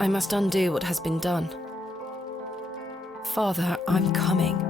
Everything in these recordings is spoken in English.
I must undo what has been done. Father, I'm coming.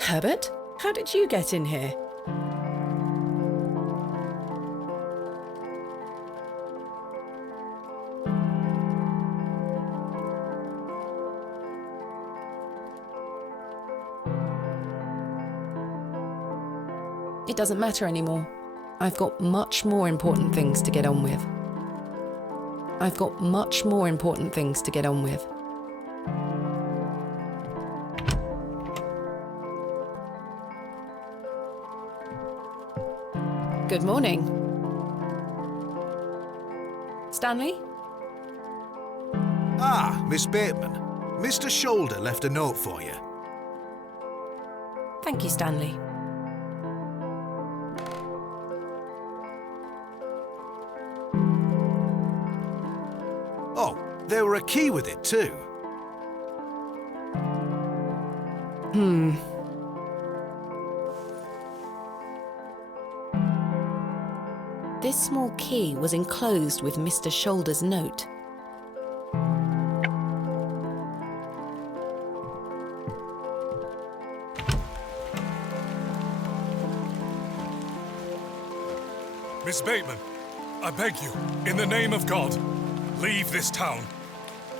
Herbert, how did you get in here? It doesn't matter anymore. I've got much more important things to get on with. Good morning. Stanley? Ah, Miss Bateman. Mr. Shoulder left a note for you. Thank you, Stanley. Oh, there were a key with it too. This small key was enclosed with Mr. Shoulder's note. Miss Bateman, I beg you, in the name of God, leave this town.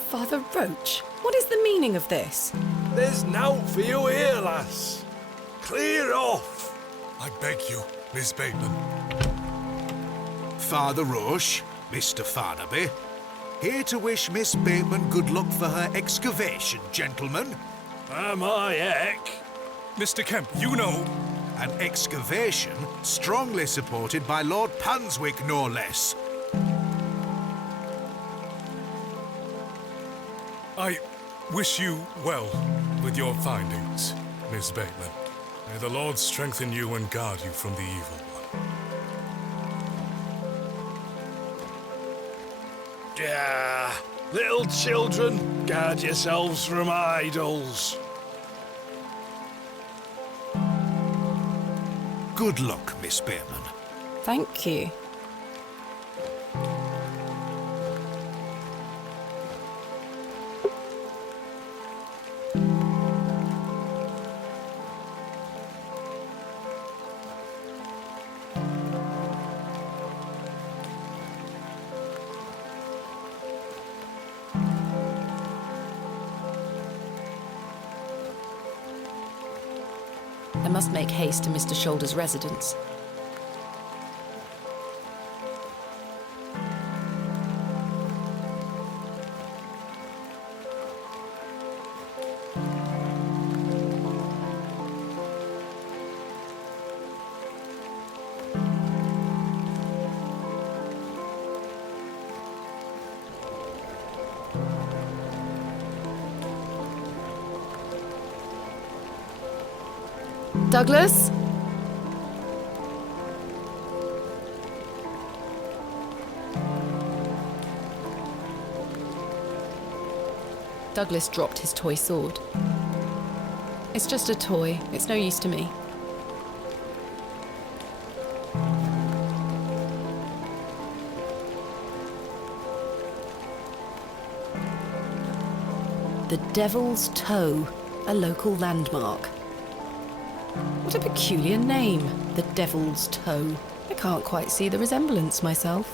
Father Roach, what is the meaning of this? There's nowt for you here, lass. Clear off. I beg you, Miss Bateman. Father Roche, Mr. Farnaby, here to wish Miss Bateman good luck for her excavation, gentlemen. Am I heck? Mr. Kemp, you know... An excavation strongly supported by Lord Panswick, no less. I wish you well with your findings, Miss Bateman. May the Lord strengthen you and guard you from the evil one. Yeah, little children, guard yourselves from idols. Good luck, Miss Bateman. Thank you. I must make haste to Mr. Shoulder's residence. Douglas? Douglas dropped his toy sword. It's just a toy. It's no use to me. The Devil's Toe, a local landmark. What a peculiar name, the Devil's Toe. I can't quite see the resemblance myself.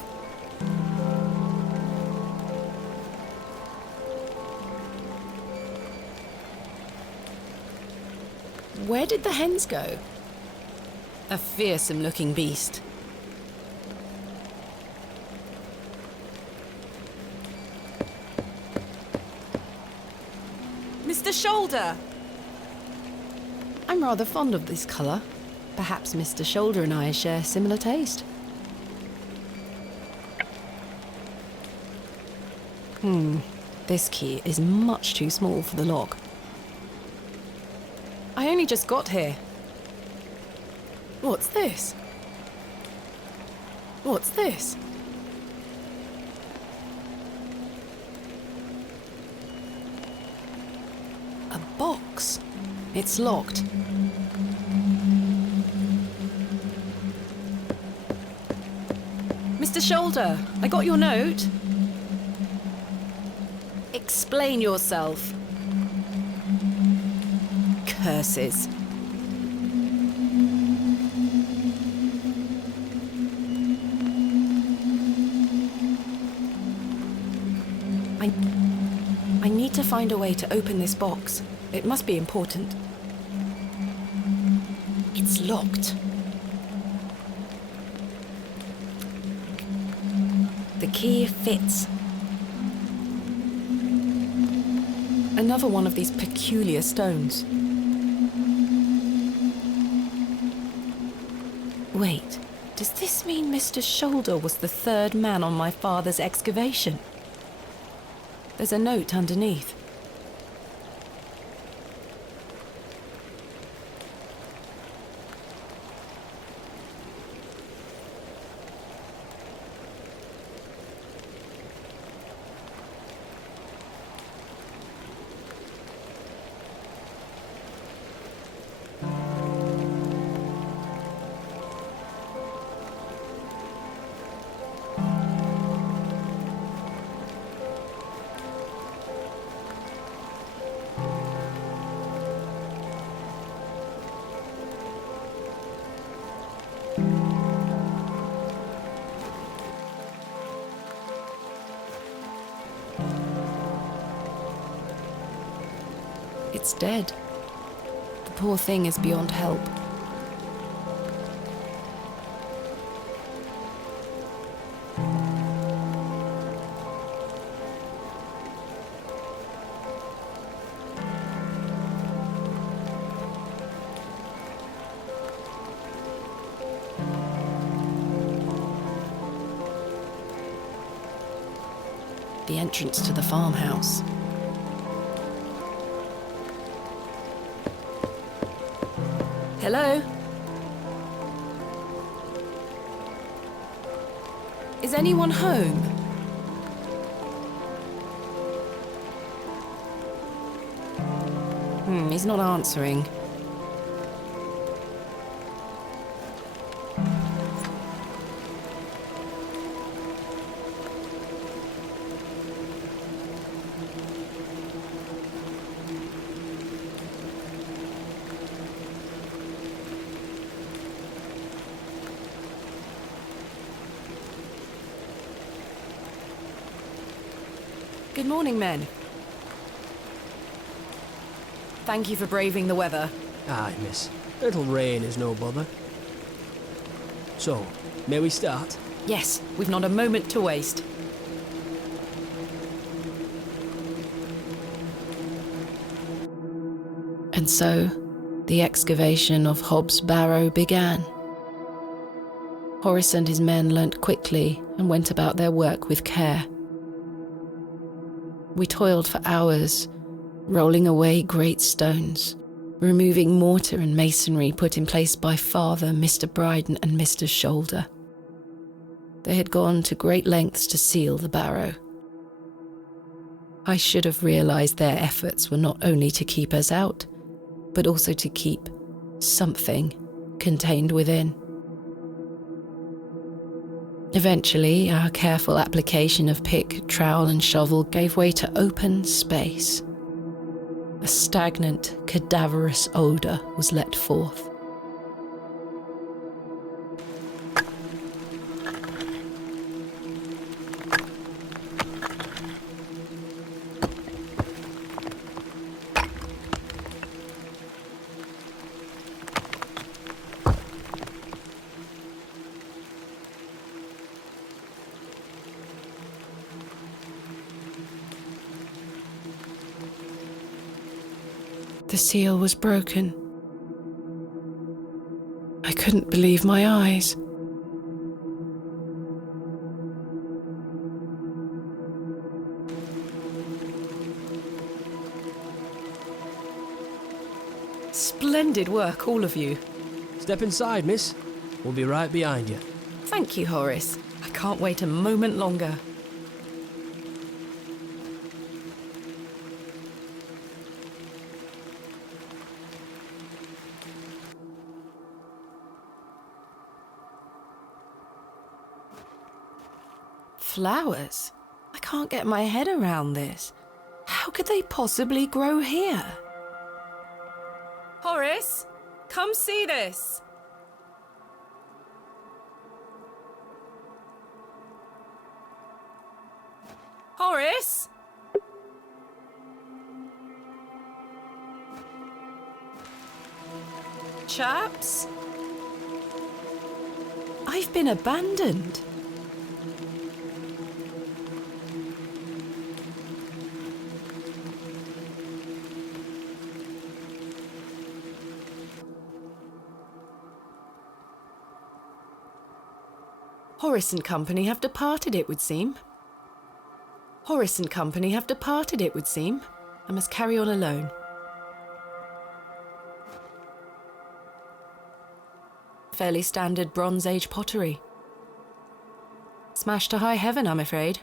Where did the hens go? A fearsome-looking beast. Mr. Shoulder! I'm rather fond of this colour. Perhaps Mr. Shoulder and I share similar taste. This key is much too small for the lock. I only just got here. What's this? What's this? A box. It's locked. Mr. Shoulder, I got your note. Explain yourself. Curses. I need to find a way to open this box. It must be important. It's locked. The key fits. Another one of these peculiar stones. Wait, does this mean Mr. Shoulder was the third man on my father's excavation? There's a note underneath. It's dead. The poor thing is beyond help. The entrance to the farmhouse. Hello? Is anyone home? He's not answering. Good morning, men. Thank you for braving the weather. Aye, miss. A little rain is no bother. So, may we start? Yes, we've not a moment to waste. And so, the excavation of Hob's Barrow began. Horace and his men learnt quickly and went about their work with care. We toiled for hours, rolling away great stones, removing mortar and masonry put in place by Father, Mr. Bryden and Mr. Shoulder. They had gone to great lengths to seal the barrow. I should have realised their efforts were not only to keep us out, but also to keep something contained within. Eventually, our careful application of pick, trowel and shovel gave way to open space. A stagnant, cadaverous odour was let forth. The seal was broken. I couldn't believe my eyes. Splendid work, all of you. Step inside, miss. We'll be right behind you. Thank you, Horace. I can't wait a moment longer. Flowers? I can't get my head around this. How could they possibly grow here? Horace, come see this. Horace? Chaps? I've been abandoned. Horace and Company have departed, it would seem. Horace and Company have departed, it would seem. I must carry on alone. Fairly standard Bronze Age pottery. Smashed to high heaven, I'm afraid.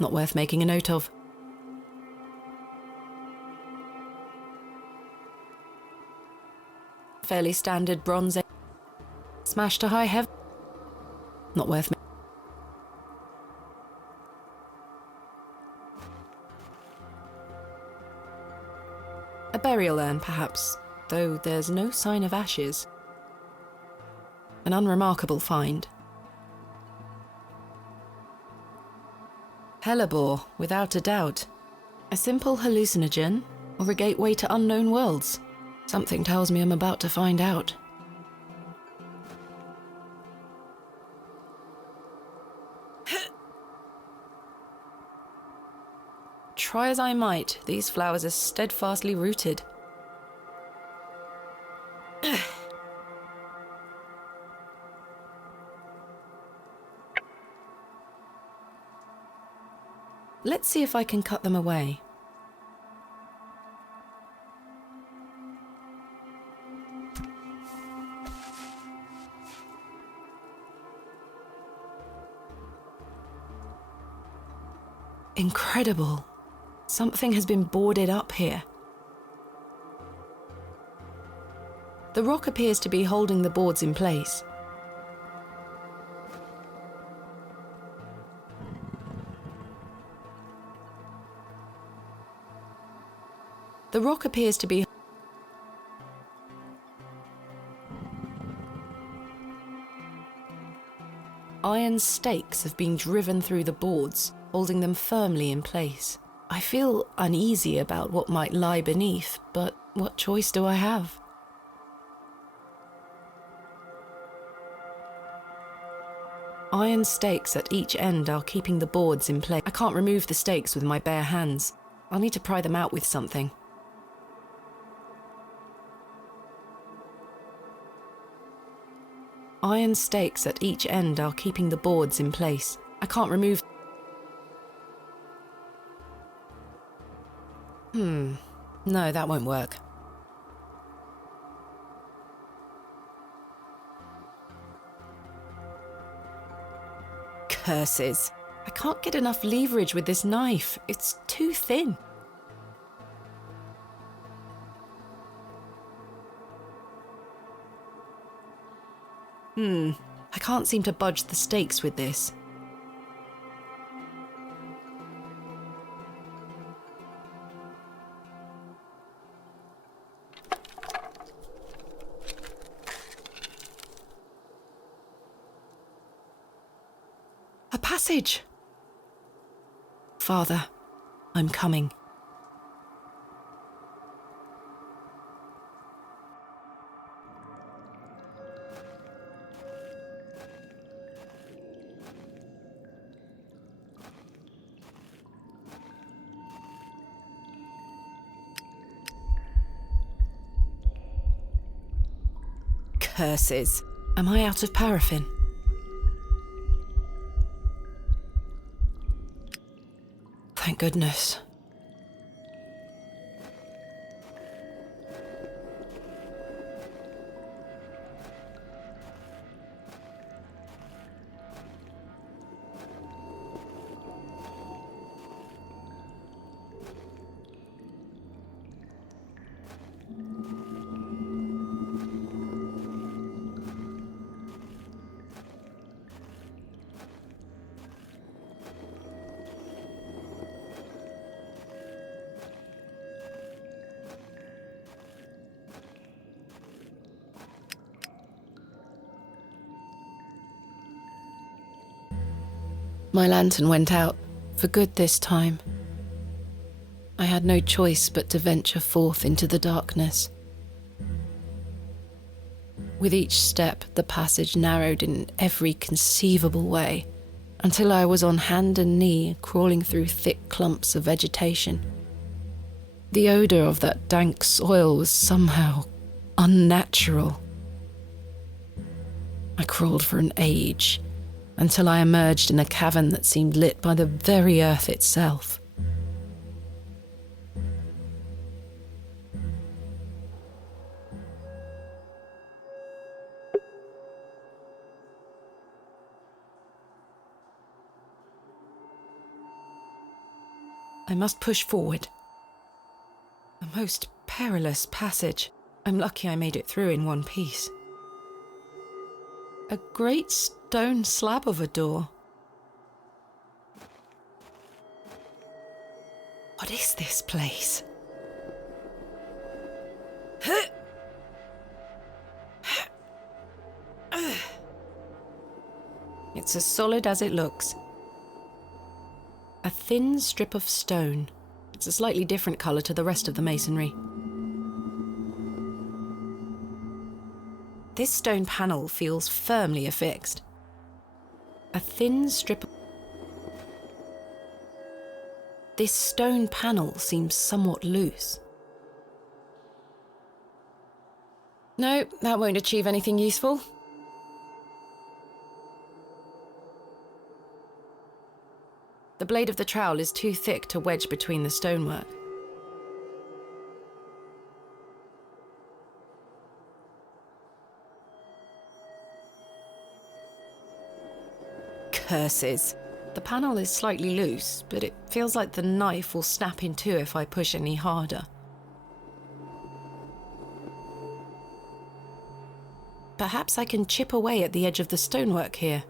Not worth making a note of. Fairly standard Bronze Age. Smashed to high heaven. Not worth a burial urn, perhaps, though there's no sign of ashes. An unremarkable find. Hellebore, without a doubt. A simple hallucinogen, or a gateway to unknown worlds. Something tells me I'm about to find out. Try as I might, these flowers are steadfastly rooted. Let's see if I can cut them away. Incredible. Something has been boarded up here. The rock appears to be holding the boards in place. The rock appears to be... Iron stakes have been driven through the boards, holding them firmly in place. I feel uneasy about what might lie beneath, but what choice do I have? Iron stakes at each end are keeping the boards in place. I can't remove the stakes with my bare hands. I'll need to pry them out with something. Iron stakes at each end are keeping the boards in place. I can't remove... No, that won't work. Curses. I can't get enough leverage with this knife. It's too thin. I can't seem to budge the stakes with this. A passage! Father, I'm coming. Curses. Am I out of paraffin? Thank goodness. My lantern went out, for good this time. I had no choice but to venture forth into the darkness. With each step, the passage narrowed in every conceivable way, until I was on hand and knee, crawling through thick clumps of vegetation. The odour of that dank soil was somehow unnatural. I crawled for an age, until I emerged in a cavern that seemed lit by the very earth itself. I must push forward. A most perilous passage. I'm lucky I made it through in one piece. A great stone slab of a door. What is this place? It's as solid as it looks. A thin strip of stone. It's a slightly different colour to the rest of the masonry. This stone panel feels firmly affixed. A thin strip of... This stone panel seems somewhat loose. No, that won't achieve anything useful. The blade of the trowel is too thick to wedge between the stonework. Curses. The panel is slightly loose, but it feels like the knife will snap in two if I push any harder. Perhaps I can chip away at the edge of the stonework here.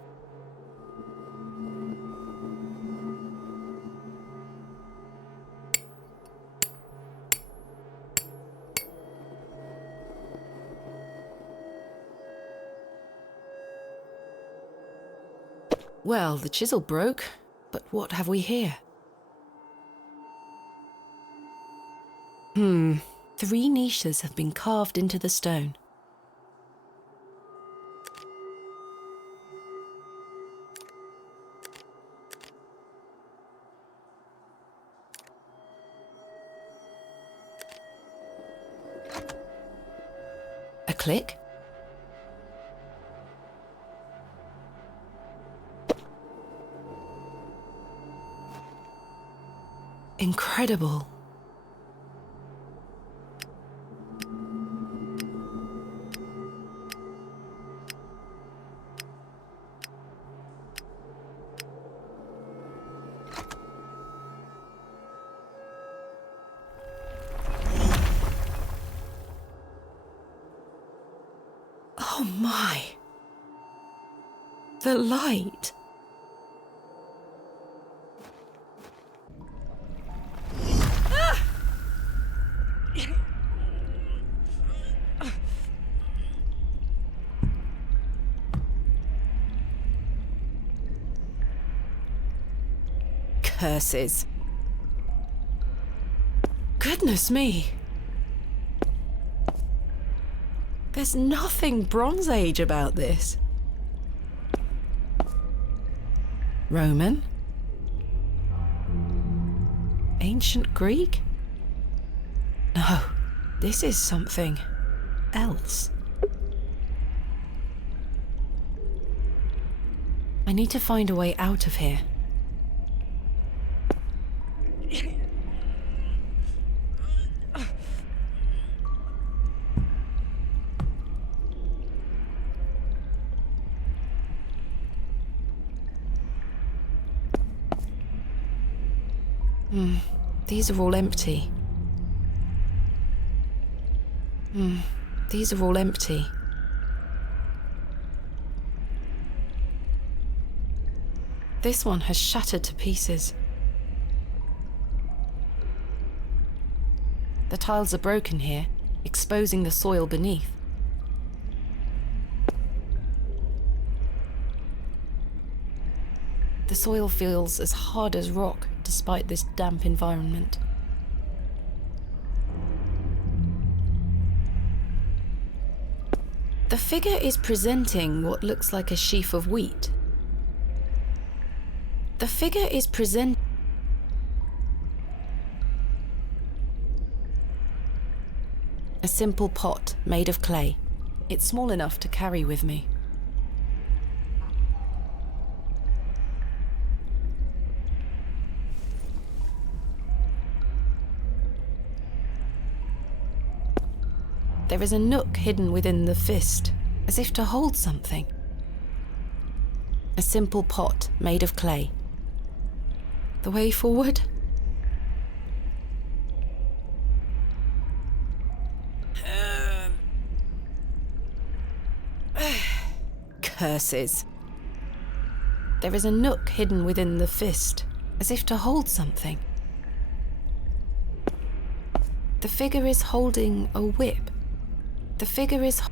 Well, the chisel broke, but what have we here? 3 niches have been carved into the stone. A click. Incredible. Oh my. The light. Curses. Goodness me. There's nothing Bronze Age about this. Roman? Ancient Greek? No, this is something else. I need to find a way out of here. These are all empty. These are all empty. This one has shattered to pieces. The tiles are broken here, exposing the soil beneath. The soil feels as hard as rock despite this damp environment. The figure is presenting what looks like a sheaf of wheat. The figure is a simple pot made of clay. It's small enough to carry with me. There is a nook hidden within the fist, as if to hold something. A simple pot made of clay. The way forward? Curses. There is a nook hidden within the fist, as if to hold something. The figure is holding a whip. The figure is...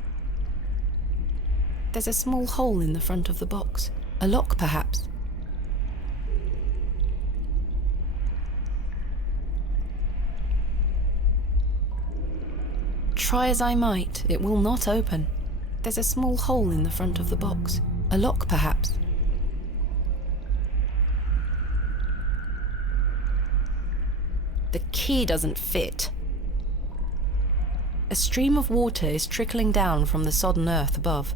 There's a small hole in the front of the box. A lock, perhaps. Try as I might, it will not open. There's a small hole in the front of the box. A lock, perhaps. The key doesn't fit. A stream of water is trickling down from the sodden earth above.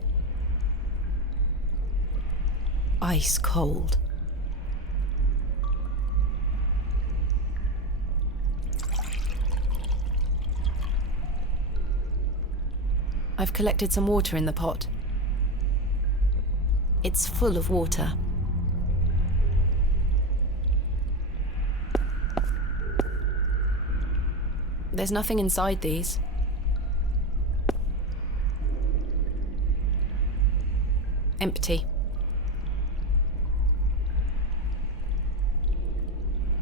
Ice cold. I've collected some water in the pot. It's full of water. There's nothing inside these. Empty.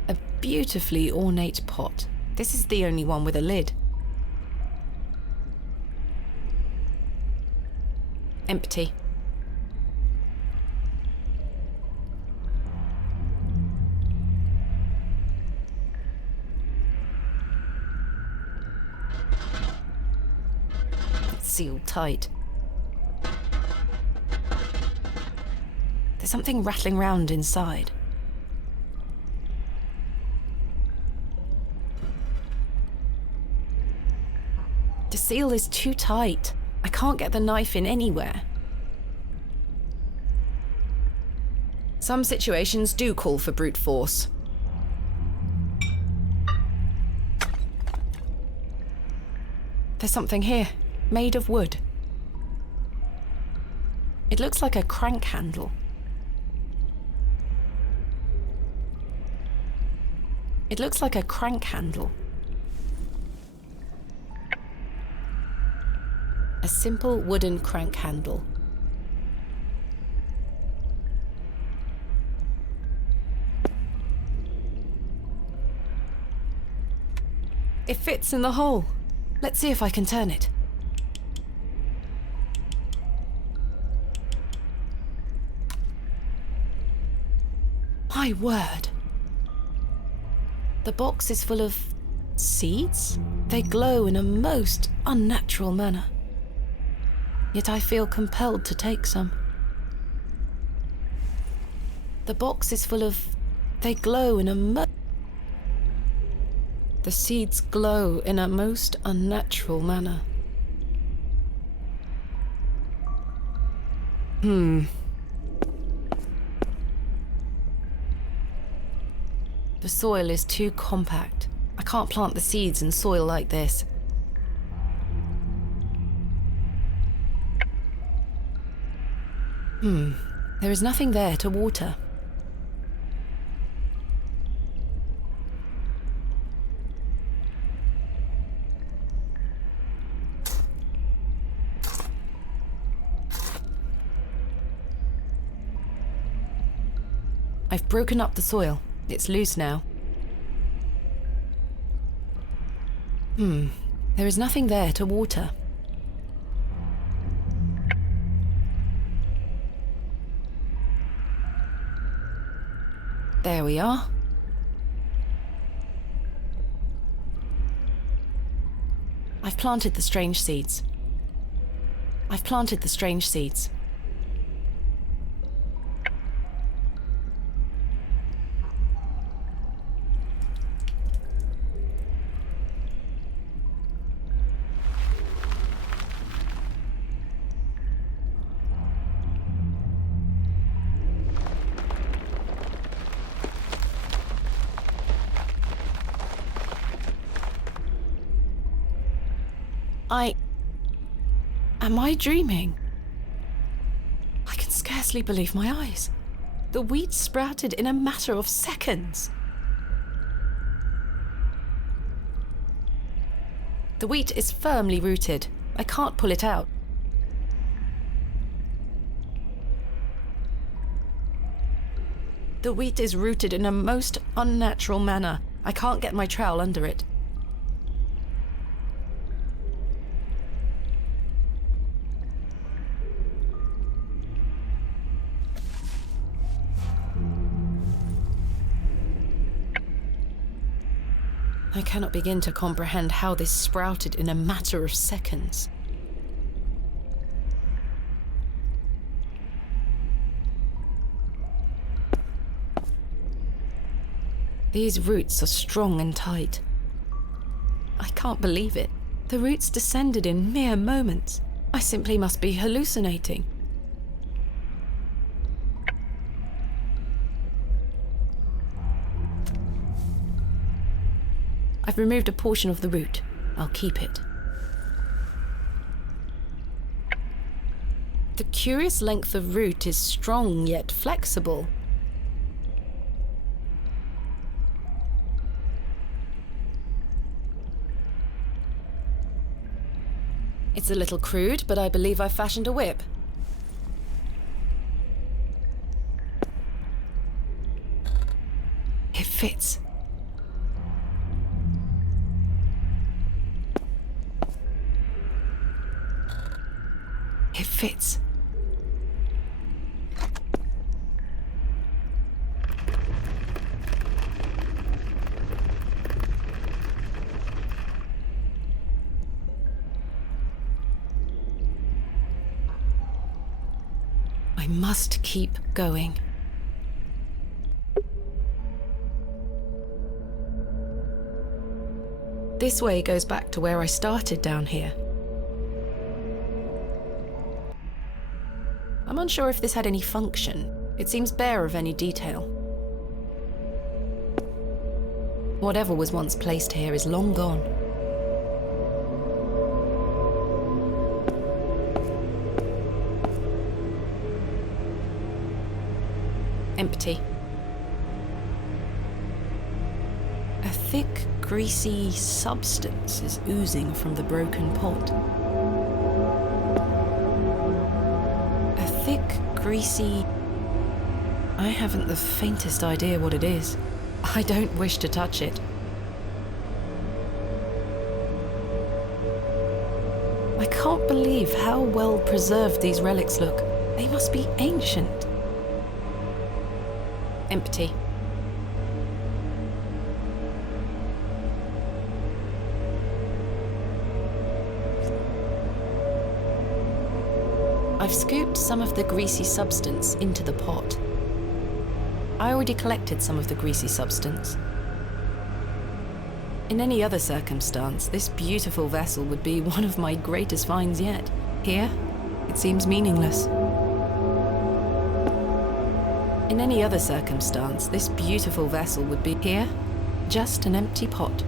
A beautifully ornate pot. This is the only one with a lid. Empty. It's sealed tight. There's something rattling round inside. The seal is too tight. I can't get the knife in anywhere. Some situations do call for brute force. There's something here, made of wood. It looks like a crank handle. It looks like a crank handle. A simple wooden crank handle. It fits in the hole. Let's see if I can turn it. My word. The box is full of seeds. They glow in a most unnatural manner. Yet I feel compelled to take some. The box is full of... They glow in a The seeds glow in a most unnatural manner. The soil is too compact. I can't plant the seeds in soil like this. There is nothing there to water. I've broken up the soil. It's loose now. There is nothing there to water. There we are. I've planted the strange seeds. I've planted the strange seeds. Am I dreaming? I can scarcely believe my eyes. The wheat sprouted in a matter of seconds. The wheat is firmly rooted. I can't pull it out. The wheat is rooted in a most unnatural manner. I can't get my trowel under it. I cannot begin to comprehend how this sprouted in a matter of seconds. These roots are strong and tight. I can't believe it. The roots descended in mere moments. I simply must be hallucinating. I've removed a portion of the root. I'll keep it. The curious length of root is strong yet flexible. It's a little crude, but I believe I've fashioned a whip. It fits. It fits. I must keep going. This way goes back to where I started down here. I'm unsure if this had any function. It seems bare of any detail. Whatever was once placed here is long gone. Empty. A thick, greasy substance is oozing from the broken pot. A thick, greasy... I haven't the faintest idea what it is. I don't wish to touch it. I can't believe how well preserved these relics look. They must be ancient. Empty. I've scooped some of the greasy substance into the pot. I already collected some of the greasy substance. In any other circumstance, this beautiful vessel would be one of my greatest finds yet. Here, it seems meaningless. In any other circumstance, this beautiful vessel would be here, just an empty pot.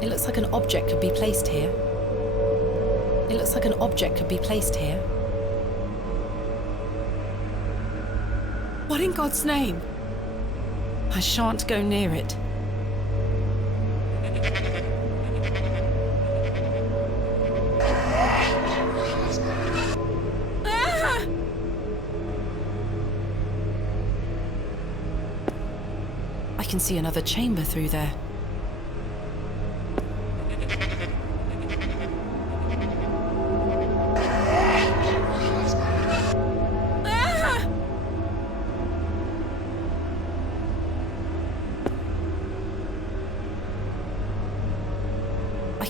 It looks like an object could be placed here. It looks like an object could be placed here. What in God's name? I shan't go near it. I can see another chamber through there.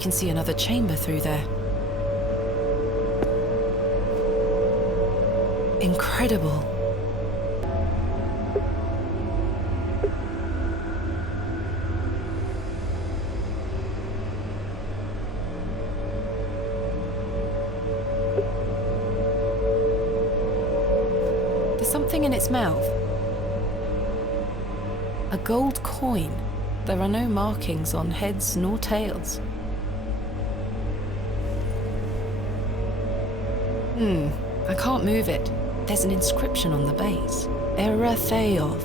can see another chamber through there. Incredible. There's something in its mouth. A gold coin. There are no markings on heads nor tails. I can't move it. There's an inscription on the base. Eretheoth.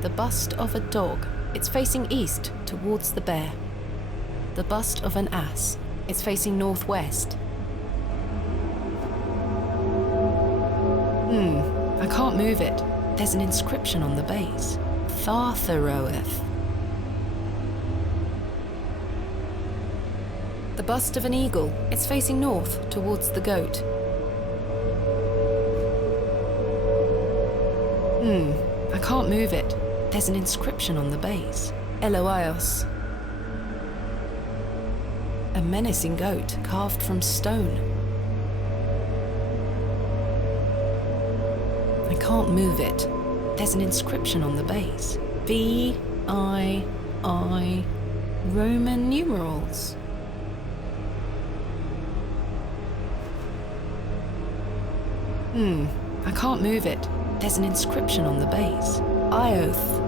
The bust of a dog. It's facing east, towards the bear. The bust of an ass. It's facing northwest. I can't move it. There's an inscription on the base. Thartheroeth. The bust of an eagle. It's facing north, towards the goat. I can't move it. There's an inscription on the base. Eloios. A menacing goat carved from stone. I can't move it. There's an inscription on the base. V-I-I, Roman numerals. I can't move it. There's an inscription on the base. Ioth.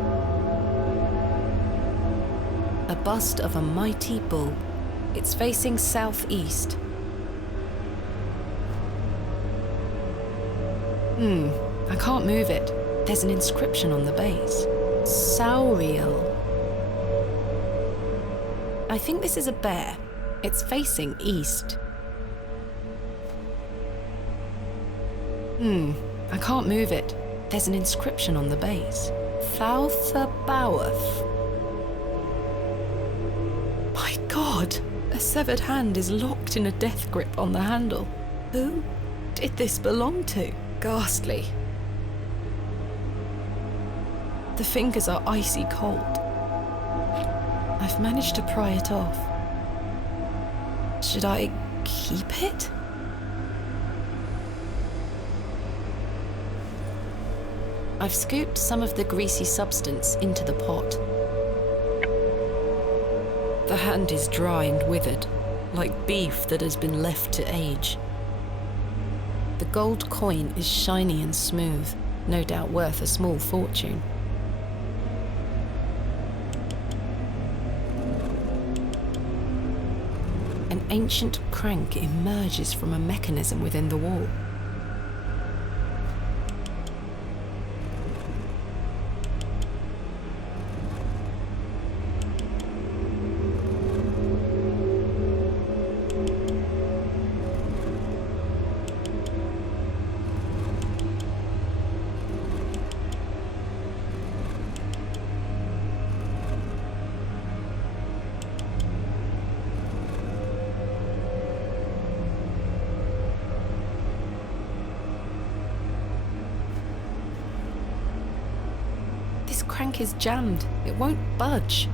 A bust of a mighty bull. It's facing southeast. I can't move it. There's an inscription on the base. Sauriel. I think this is a bear. It's facing east. I can't move it. There's an inscription on the base. Thouthabaoth. My God! A severed hand is locked in a death grip on the handle. Who did this belong to? Ghastly. The fingers are icy cold. I've managed to pry it off. Should I keep it? I've scooped some of the greasy substance into the pot. The hand is dry and withered, like beef that has been left to age. The gold coin is shiny and smooth, no doubt worth a small fortune. An ancient crank emerges from a mechanism within the wall. This crank is jammed. It won't budge.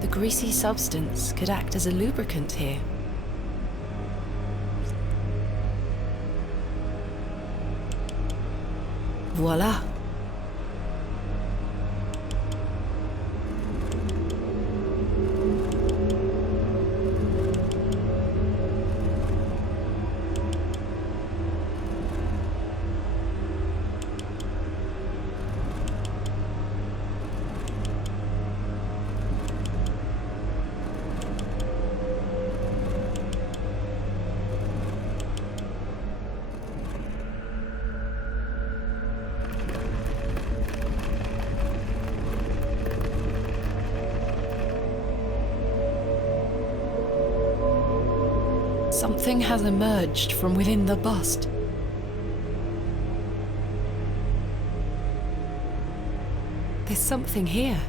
The greasy substance could act as a lubricant here. Voila. Something has emerged from within the bust. There's something here.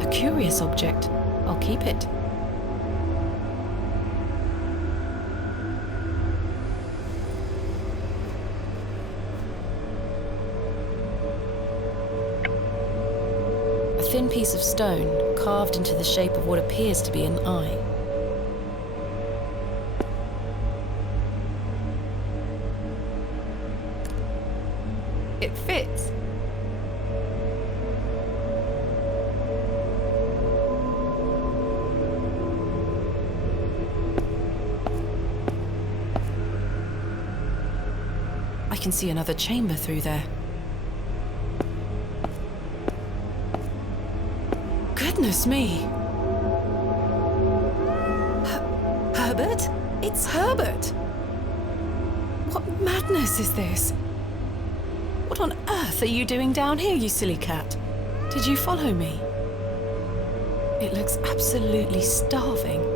A curious object. I'll keep it. thin piece of stone carved into the shape of what appears to be an eye. It fits. I can see another chamber through there. Goodness me! Herbert? It's Herbert! What madness is this? What on earth are you doing down here, you silly cat? Did you follow me? It looks absolutely starving.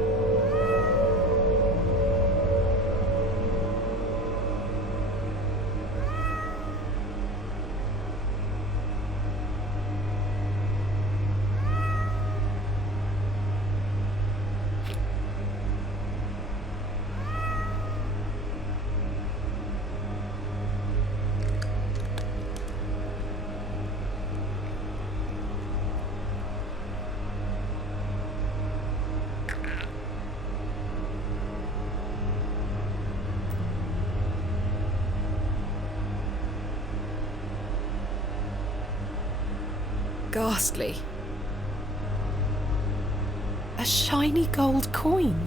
Ghastly. A shiny gold coin.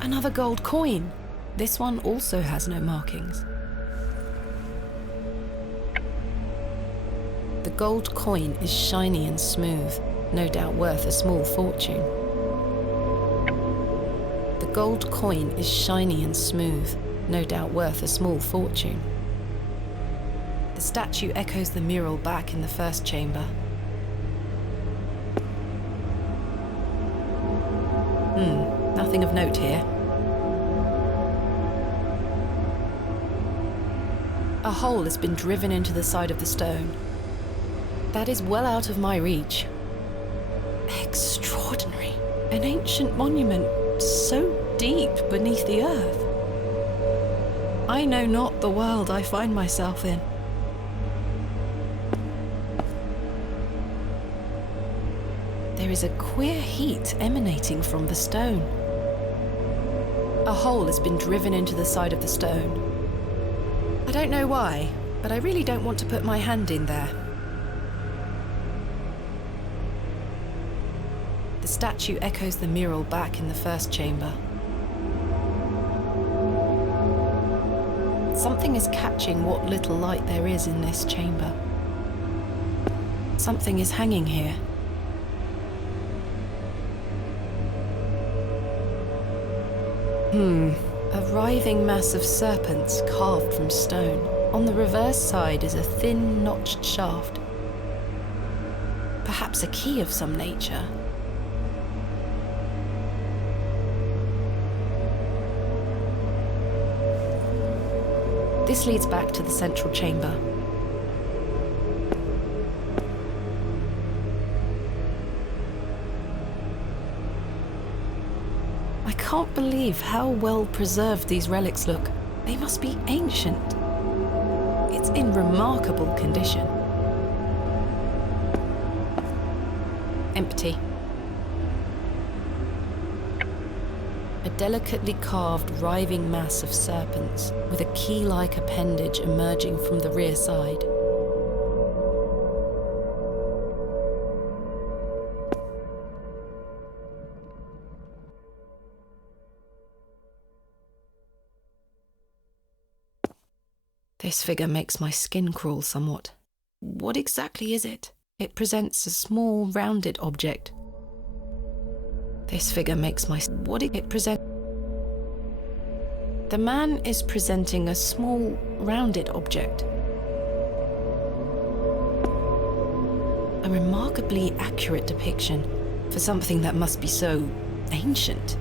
Another gold coin. This one also has no markings. The gold coin is shiny and smooth, no doubt worth a small fortune. The gold coin is shiny and smooth, no doubt worth a small fortune. The statue echoes the mural back in the first chamber. Nothing of note here. A hole has been driven into the side of the stone. That is well out of my reach. Extraordinary. An ancient monument so deep beneath the earth. I know not the world I find myself in. There is a queer heat emanating from the stone. A hole has been driven into the side of the stone. I don't know why, but I really don't want to put my hand in there. The statue echoes the mural back in the first chamber. Something is catching what little light there is in this chamber. Something is hanging here. A writhing mass of serpents carved from stone. On the reverse side is a thin, notched shaft. Perhaps a key of some nature. This leads back to the central chamber. I can't believe how well preserved these relics look. They must be ancient. It's in remarkable condition. Empty. A delicately carved, writhing mass of serpents with a key-like appendage emerging from the rear side. This figure makes my skin crawl somewhat. What exactly is it? It presents a small, rounded object. This figure makes my... The man is presenting a small, rounded object. A remarkably accurate depiction for something that must be so ancient.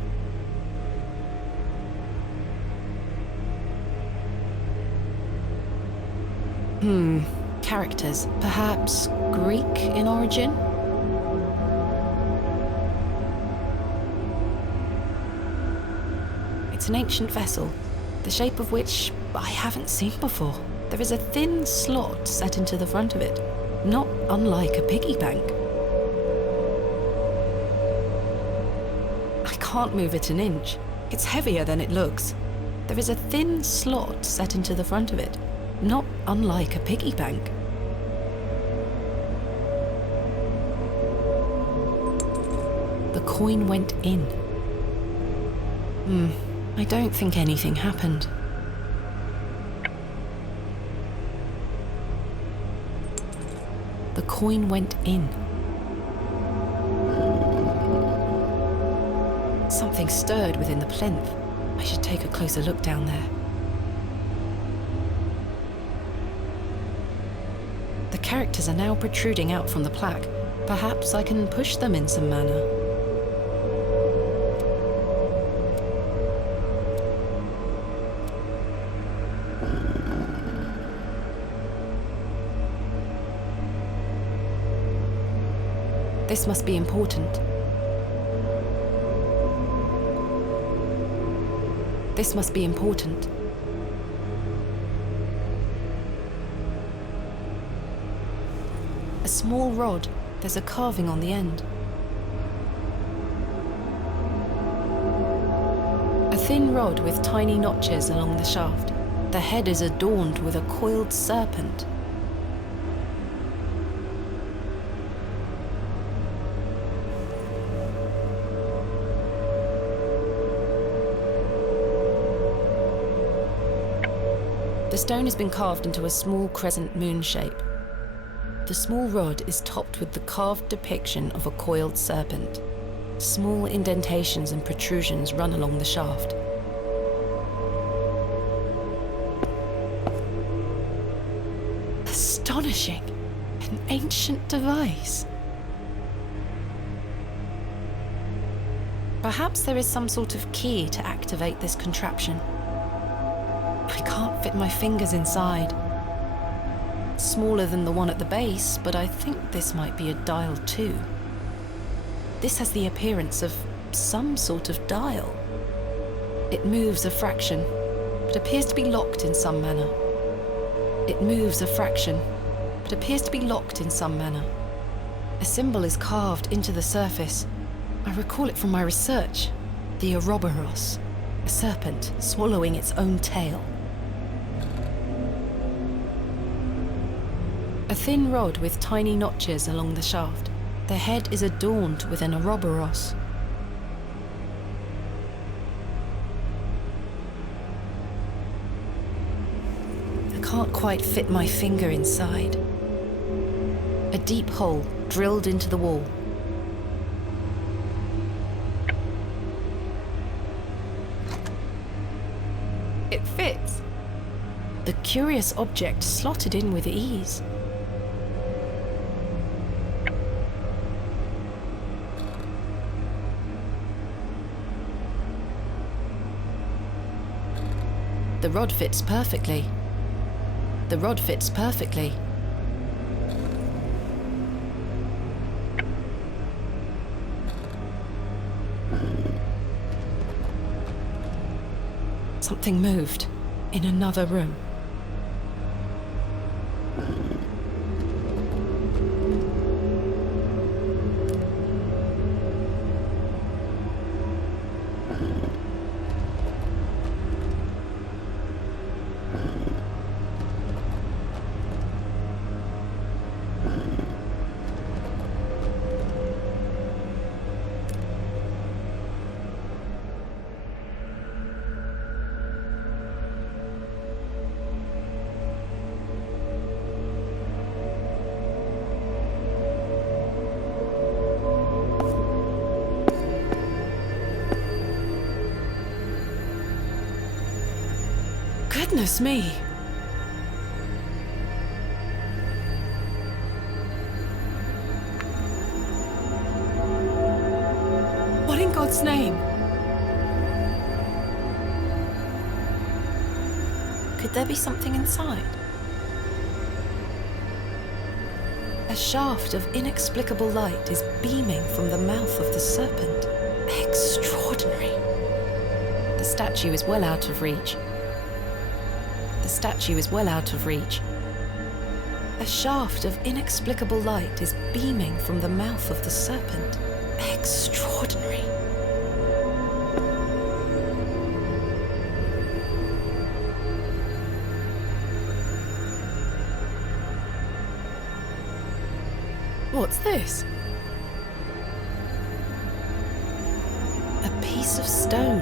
Characters. Perhaps Greek in origin? It's an ancient vessel, the shape of which I haven't seen before. There is a thin slot set into the front of it, not unlike a piggy bank. I can't move it an inch. It's heavier than it looks. There is a thin slot set into the front of it, not unlike a piggy bank. The coin went in. I don't think anything happened. The coin went in. Something stirred within the plinth. I should take a closer look down there. The characters are now protruding out from the plaque. Perhaps I can push them in some manner. This must be important. This must be important. A small rod. There's a carving on the end. A thin rod with tiny notches along the shaft. The head is adorned with a coiled serpent. The stone has been carved into a small crescent moon shape. The small rod is topped with the carved depiction of a coiled serpent. Small indentations and protrusions run along the shaft. Astonishing! An ancient device. Perhaps there is some sort of key to activate this contraption. I can't fit my fingers inside. Smaller than the one at the base, but I think this might be a dial too. This has the appearance of some sort of dial. It moves a fraction, but appears to be locked in some manner. It moves a fraction, but appears to be locked in some manner. A symbol is carved into the surface. I recall it from my research. The Ouroboros, a serpent swallowing its own tail. A thin rod with tiny notches along the shaft. The head is adorned with an Ouroboros. I can't quite fit my finger inside. A deep hole drilled into the wall. It fits. The curious object slotted in with ease. The rod fits perfectly. The rod fits perfectly. Something moved in another room. Goodness me! What in God's name? Could there be something inside? A shaft of inexplicable light is beaming from the mouth of the serpent. Extraordinary. The statue is well out of reach. The The statue is well out of reach. A shaft of inexplicable light is beaming from the mouth of the serpent. Extraordinary. What's this? A piece of stone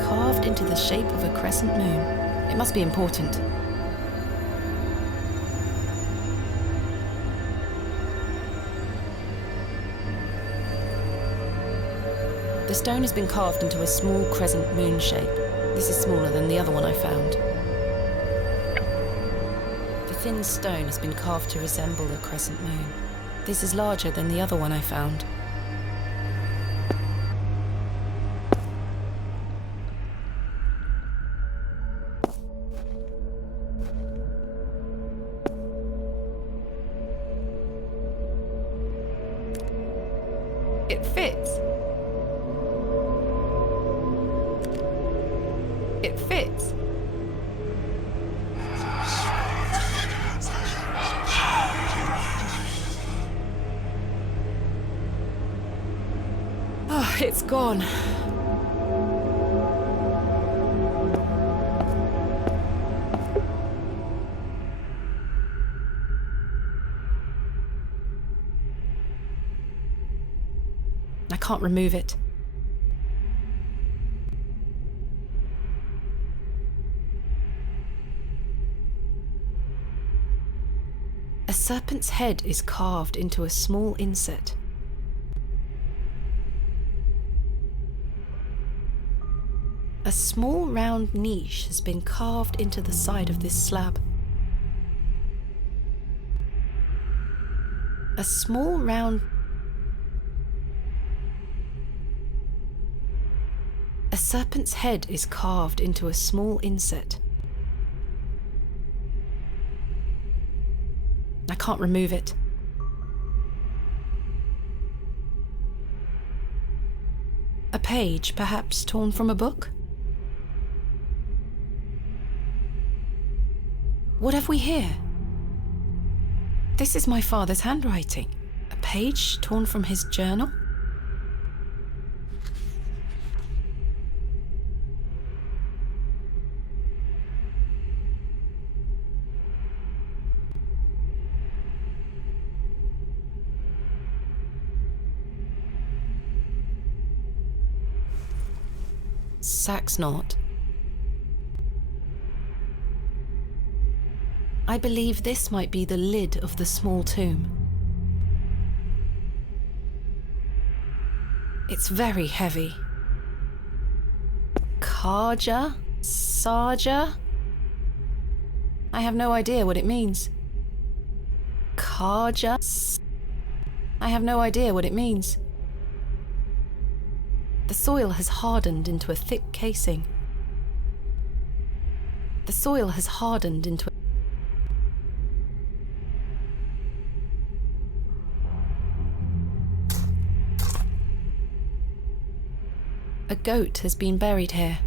carved into the shape of a crescent moon. It must be important. The stone has been carved into a small crescent moon shape. This is smaller than the other one I found. The thin stone has been carved to resemble a crescent moon. This is larger than the other one I found. It fits. It fits. Oh, it's gone. I can't remove it. A serpent's head is carved into a small inset. A small round niche has been carved into the side of this slab. A small round... A serpent's head is carved into a small inset. I can't remove it. A page, perhaps torn from a book? What have we here? This is my father's handwriting. A page torn from his journal? Sax knot. I believe this might be the lid of the small tomb. It's very heavy. Karja? Sarja? I have no idea what it means. Karja? I have no idea what it means. The soil has hardened into a thick casing. The soil has hardened into a goat has been buried here.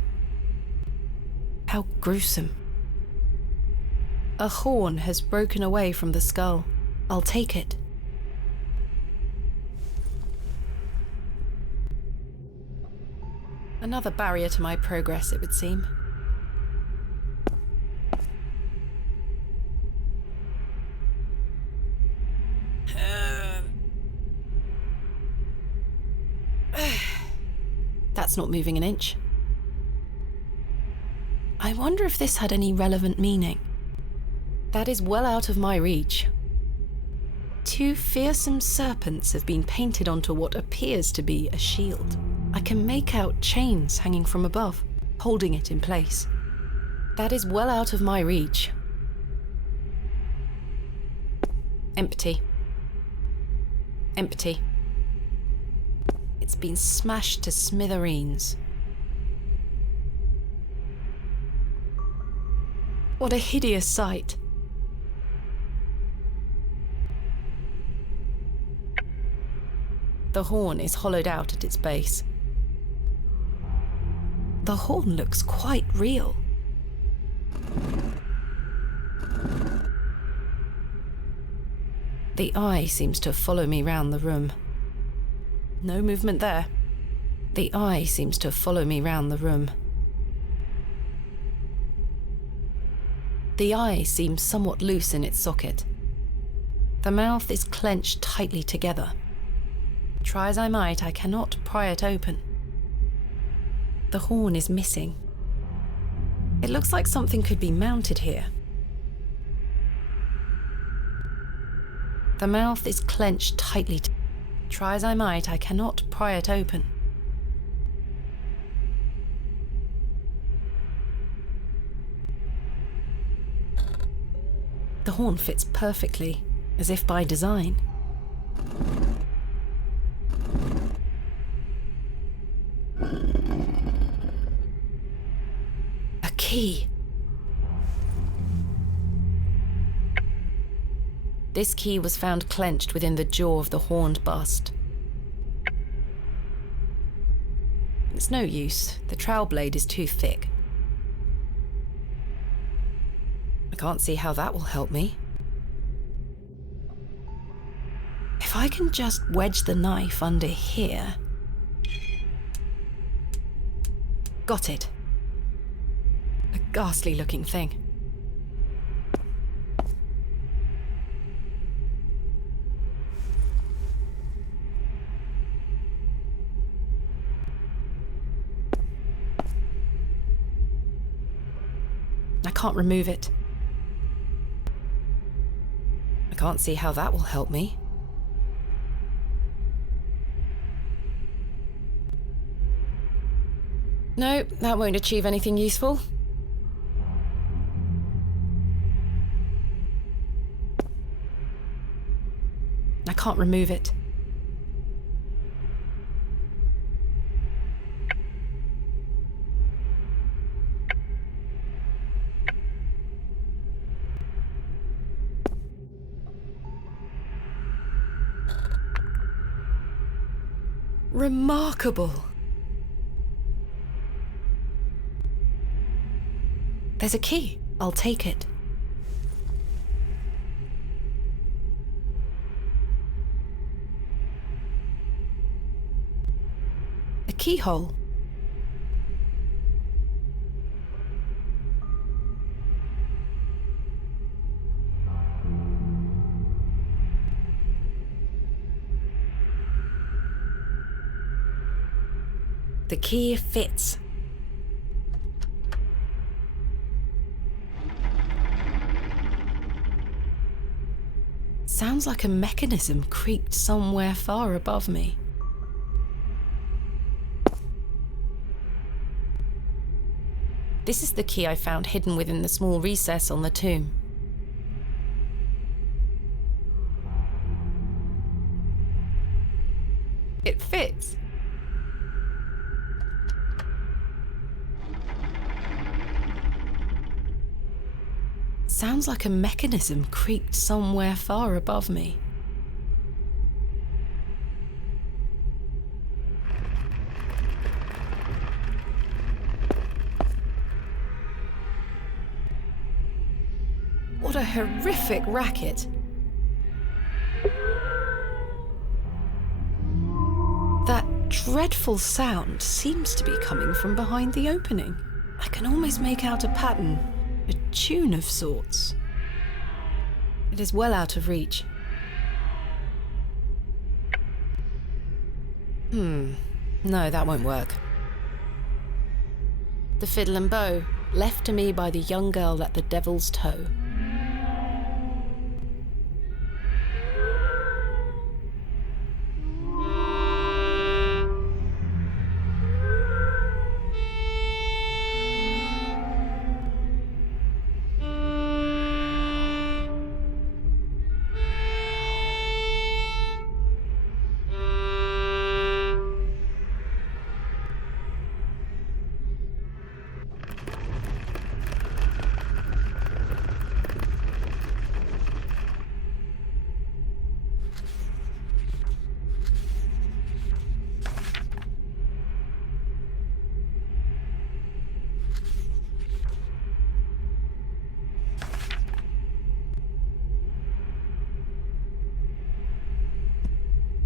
How gruesome. A horn has broken away from the skull. I'll take it. Another barrier to my progress, it would seem. That's not moving an inch. I wonder if this had any relevant meaning. That is well out of my reach. Two fearsome serpents have been painted onto what appears to be a shield. I can make out chains hanging from above, holding it in place. That is well out of my reach. Empty. Empty. It's been smashed to smithereens. What a hideous sight. The horn is hollowed out at its base. The horn looks quite real. The eye seems to follow me round the room. No movement there. The eye seems to follow me round the room. The eye seems somewhat loose in its socket. The mouth is clenched tightly together. Try as I might, I cannot pry it open. The horn is missing. It looks like something could be mounted here. The mouth is clenched tightly. Try as I might, I cannot pry it open. The horn fits perfectly, as if by design. A key. This key was found clenched within the jaw of the horned bust. It's no use. The trowel blade is too thick. I can't see how that will help me. If I can just wedge the knife under here... Got it. A ghastly looking thing. I can't remove it. I can't see how that will help me. No, that won't achieve anything useful. I can't remove it. Remarkable. There's a key. I'll take it. A keyhole. The key fits. Sounds like a mechanism creaked somewhere far above me. This is the key I found hidden within the small recess on the tomb. It fits. Sounds like a mechanism creaked somewhere far above me. What a horrific racket. That dreadful sound seems to be coming from behind the opening. I can almost make out a pattern. A tune of sorts. It is well out of reach. No, that won't work. The fiddle and bow, left to me by the young girl at the Devil's Toe.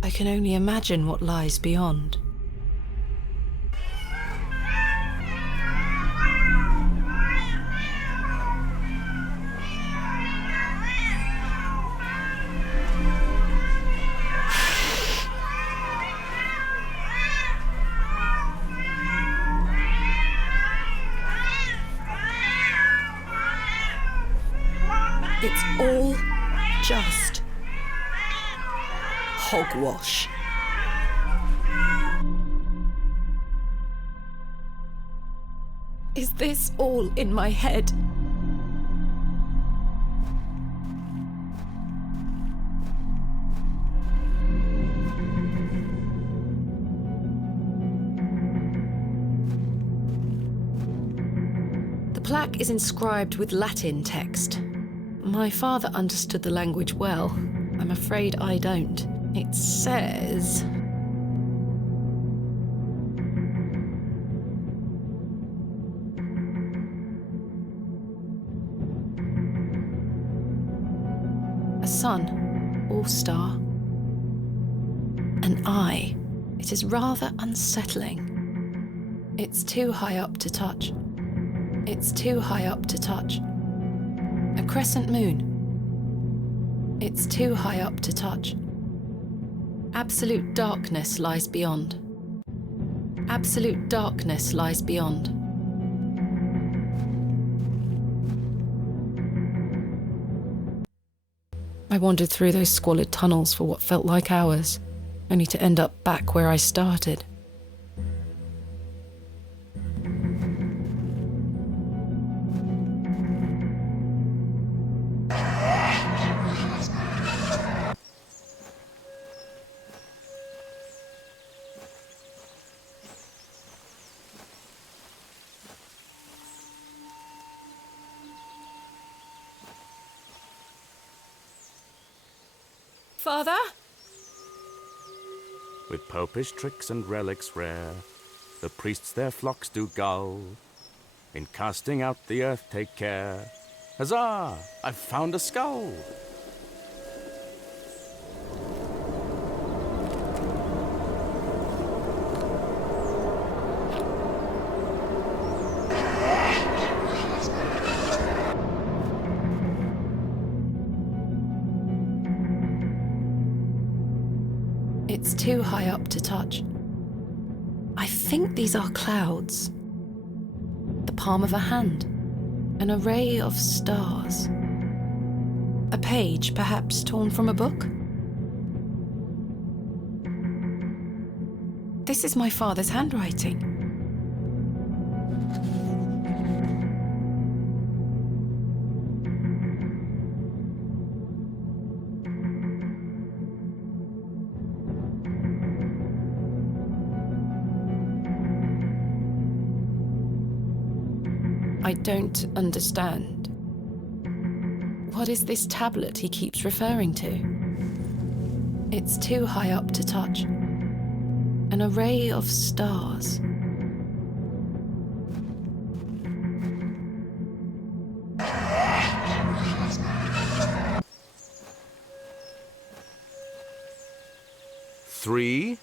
I can only imagine what lies beyond. It's all just hogwash. Is this all in my head? The plaque is inscribed with Latin text. My father understood the language well. I'm afraid I don't. It says... a sun, or star. An eye. It is rather unsettling. It's too high up to touch. It's too high up to touch. A crescent moon. It's too high up to touch. Absolute darkness lies beyond. Absolute darkness lies beyond. I wandered through those squalid tunnels for what felt like hours, only to end up back where I started. Father? With popish tricks and relics rare, the priests their flocks do gull. In casting out the earth take care. Huzzah! I've found a skull! It's too high up to touch. I think these are clouds. The palm of a hand. An array of stars. A page, perhaps torn from a book? This is my father's handwriting. I don't understand. What is this tablet he keeps referring to? It's too high up to touch. An array of stars. Three,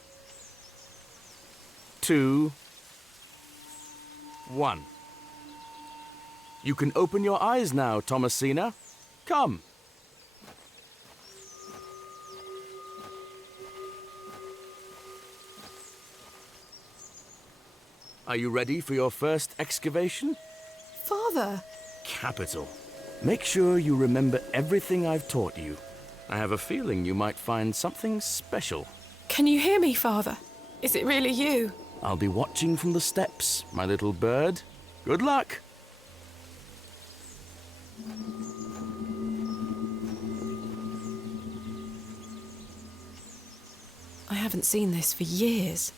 2, 1. You can open your eyes now, Thomasina. Come. Are you ready for your first excavation? Father! Capital. Make sure you remember everything I've taught you. I have a feeling you might find something special. Can you hear me, Father? Is it really you? I'll be watching from the steps, my little bird. Good luck. I haven't seen this for years.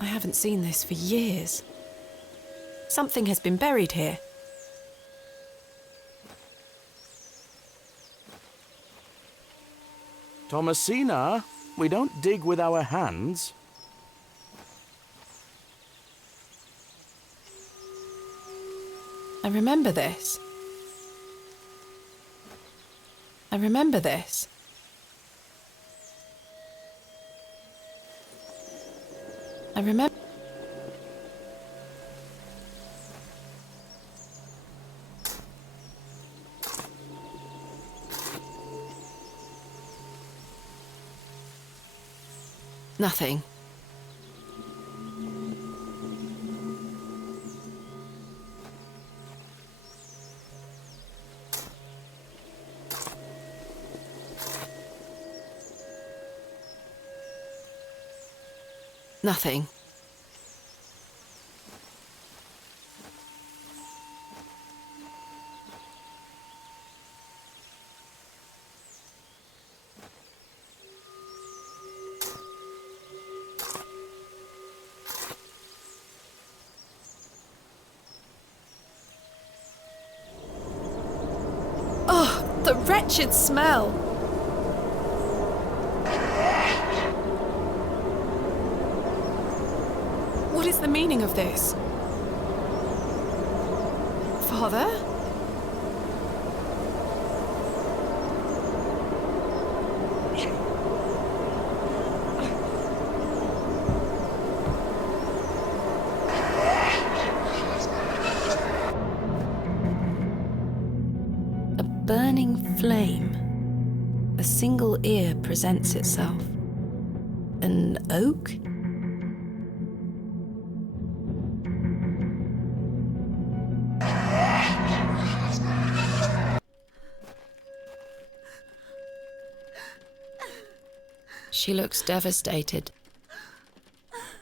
I haven't seen this for years. Something has been buried here. Thomasina, we don't dig with our hands. I remember this. I remember this. I remember. Nothing. Nothing. Oh, the wretched smell! What is the meaning of this? Father? A burning flame. A single ear presents itself. An oak? She looks devastated.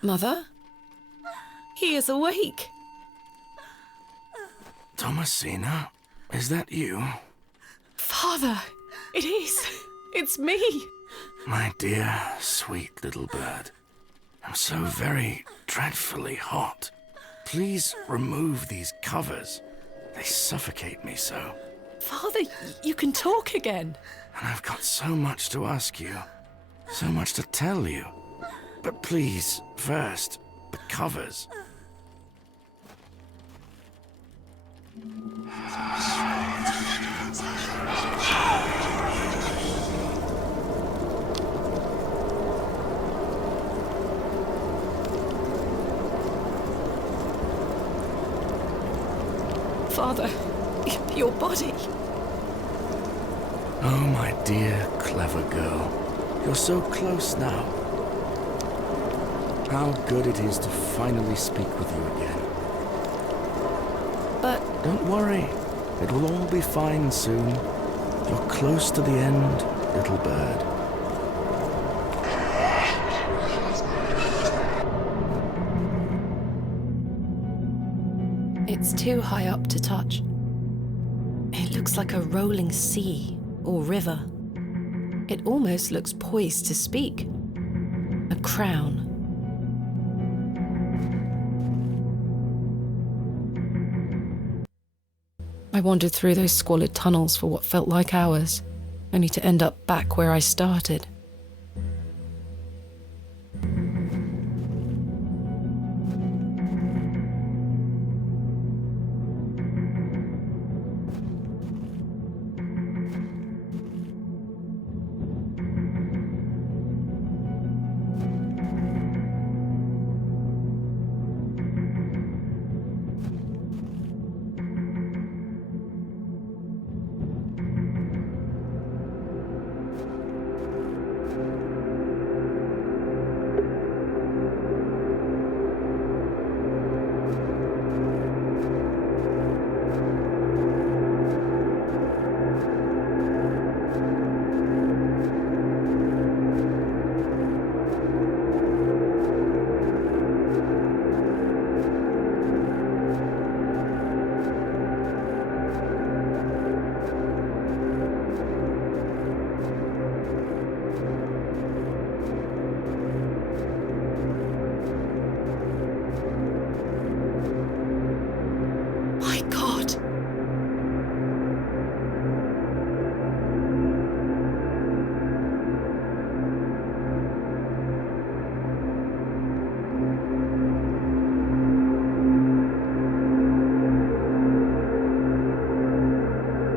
Mother? He is awake. Thomasina, is that you? Father, it is. It's me. My dear, sweet little bird. I'm so very dreadfully hot. Please remove these covers. They suffocate me so. Father, you can talk again. And I've got so much to ask you. So much to tell you. But please, first, the covers. Father, your body. Oh, my dear, clever girl. You're so close now. How good it is to finally speak with you again. But Don't worry. It will all be fine soon. You're close to the end, little bird. it's too high up to touch. It looks like a rolling sea or river. It almost looks poised to speak. A crown. I wandered through those squalid tunnels for what felt like hours, only to end up back where I started.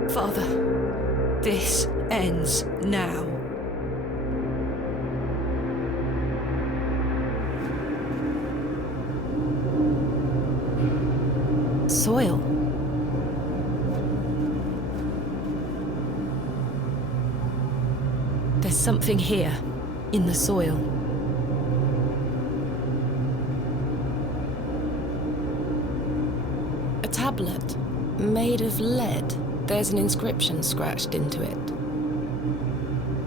Father, this ends now. soil. There's something here, in the soil. A tablet, made of lead. There's an inscription scratched into it.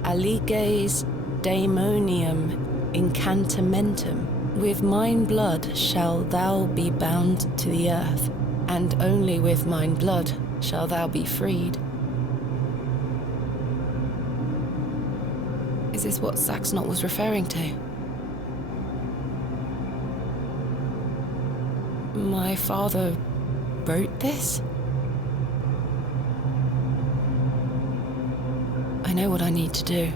Aliges daemonium incantamentum. With mine blood shall thou be bound to the earth, and only with mine blood shall thou be freed. Is this what Saxnot was referring to? My father wrote this? I know what I need to do.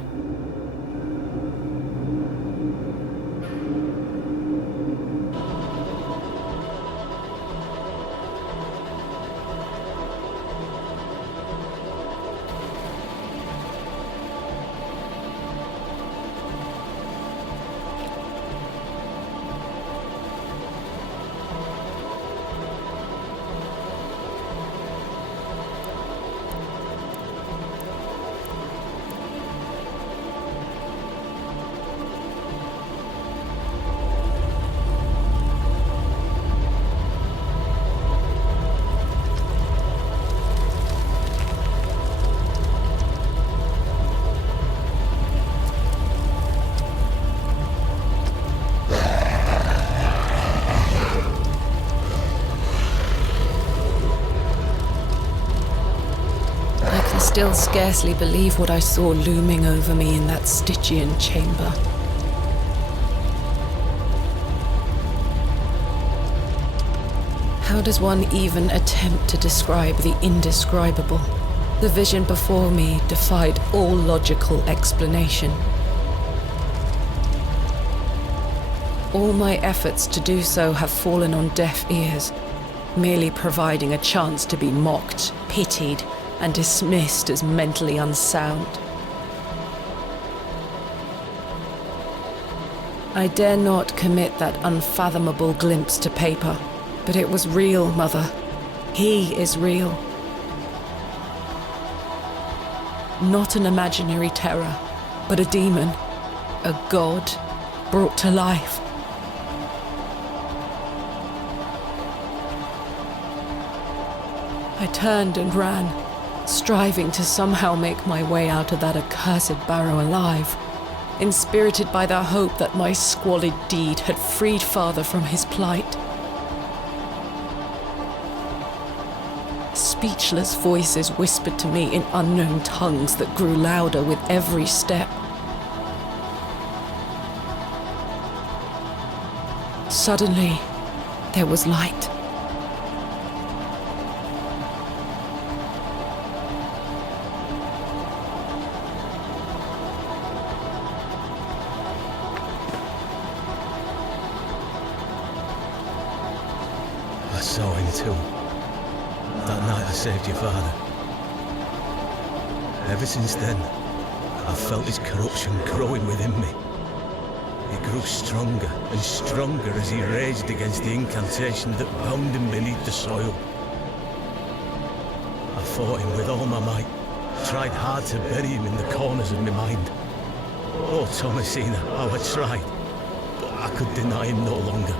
Still scarcely believe what I saw looming over me in that Stygian chamber. How does one even attempt to describe the indescribable? The vision before me defied all logical explanation. All my efforts to do so have fallen on deaf ears, merely providing a chance to be mocked, pitied, and dismissed as mentally unsound. I dare not commit that unfathomable glimpse to paper, but it was real, Mother. He is real. Not an imaginary terror, but a demon, a god brought to life. I turned and ran, striving to somehow make my way out of that accursed barrow alive, inspirited by the hope that my squalid deed had freed Father from his plight. Speechless voices whispered to me in unknown tongues that grew louder with every step. Suddenly, there was light. I saw him too. That night I saved your father. Ever since then, I've felt his corruption growing within me. He grew stronger and stronger as he raged against the incantation that bound him beneath the soil. I fought him with all my might, tried hard to bury him in the corners of my mind. Oh, Thomasina, how I tried, but I could deny him no longer.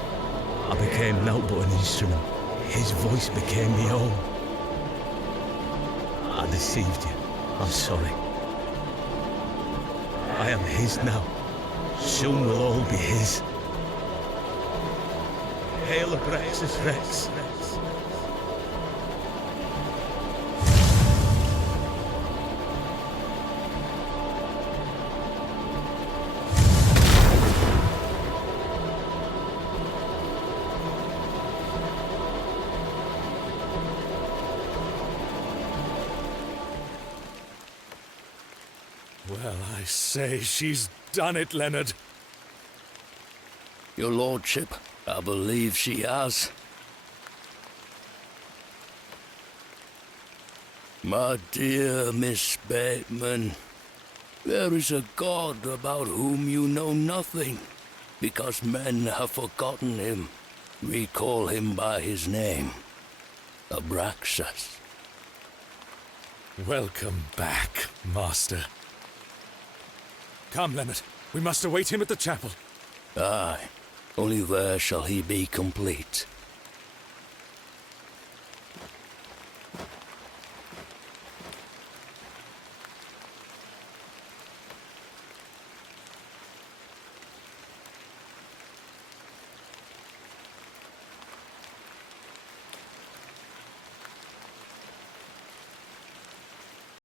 I became naught but an instrument. His voice became my own. I deceived you. I'm sorry. I am his now. Soon we'll all be his. Hail Abraxas Rex. Well, I say, she's done it, Leonard. Your lordship, I believe she has. My dear Miss Bateman, there is a God about whom you know nothing, because men have forgotten him. We call him by his name. Abraxas. Welcome back, Master. Come, Leonard. We must await him at the chapel. Aye, only there shall he be complete.